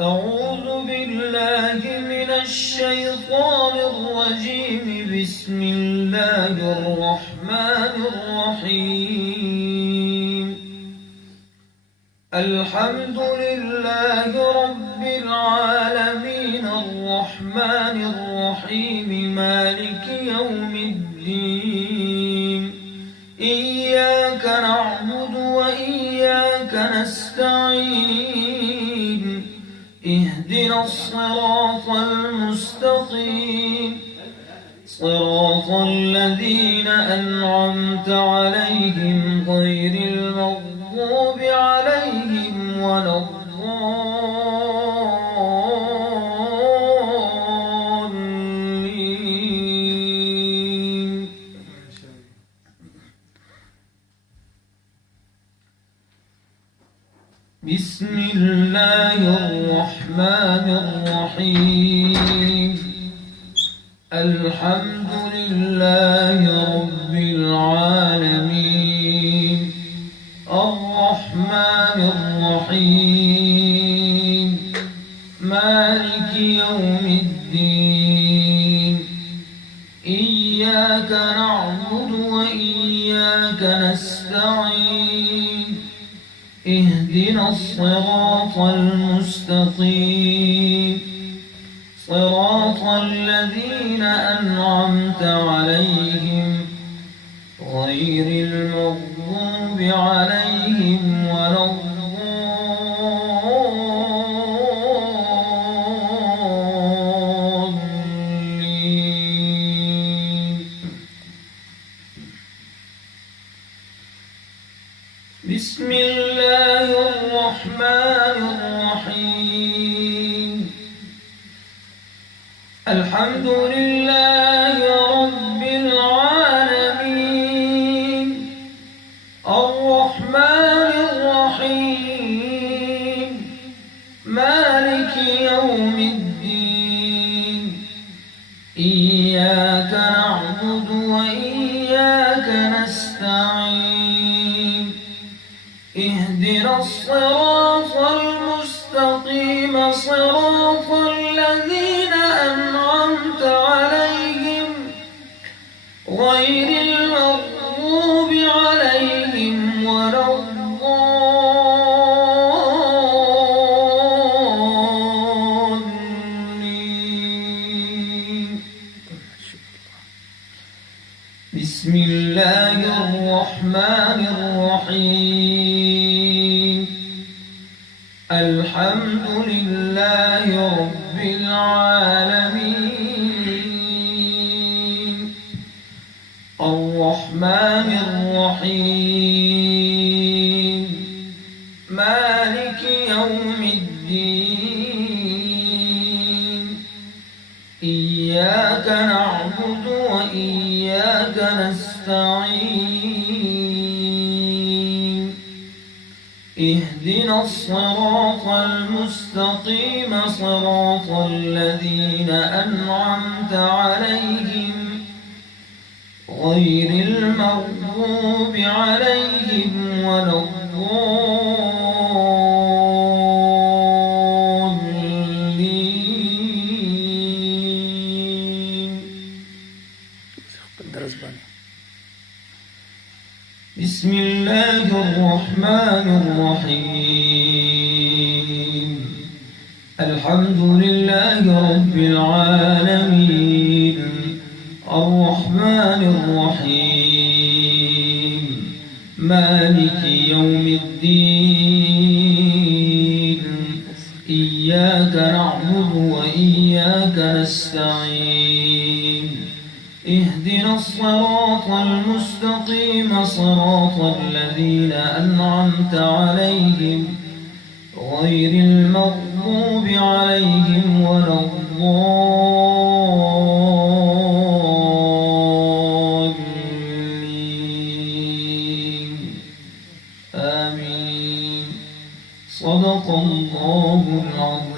أعوذ بالله من الشيطان الرجيم. بسم الله الرحمن الرحيم. الحمد لله رب العالمين الرحمن الرحيم مالك يوم الدين. إياك نعبد وإياك نستعين. اهدنا الصراط المستقيم صراط الذين أنعمت عليهم غير المغضوب عليهم ولا الضالين. بسم الله الرحمن الرحيم. الحمد لله رب العالمين الرحمن الرحيم مالك يوم الدين. إياك نعبد وإياك نستعين. اهدنا الصراط المستقيم صراط الذين أنعمت عليهم غير المغضوب عليهم ولا الضالين. بسم الله الرحمن الرحيم. الحمد لله رب العالمين الرحمن الرحيم مالك يوم الدين. إياك نعبد وإياك نستعين. اهدنا الصراط المستقيم صراط الذين أنعمت عليهم غير المغضوب عليهم ولا الضالين. بسم الله الرحمن الرحيم. الحمد لله رب العالمين الرحمن الرحيم مالك يوم الدين. إياك نعبد وإياك نستعين. اهدنا الصراط المستقيم صراط الذين أنعمت عليهم غير المغضوب عليهم ولا الضالين. بسم الله الرحمن الرحيم. الحمد لله رب العالمين الرحمن الرحيم مالك يوم الدين. إياك نعبد وإياك نستعين. اهدنا الصراط المستقيم صراط الذين أنعمت عليهم غير المغضوب عليهم ولا الضالين. آمين. صدق الله العظيم.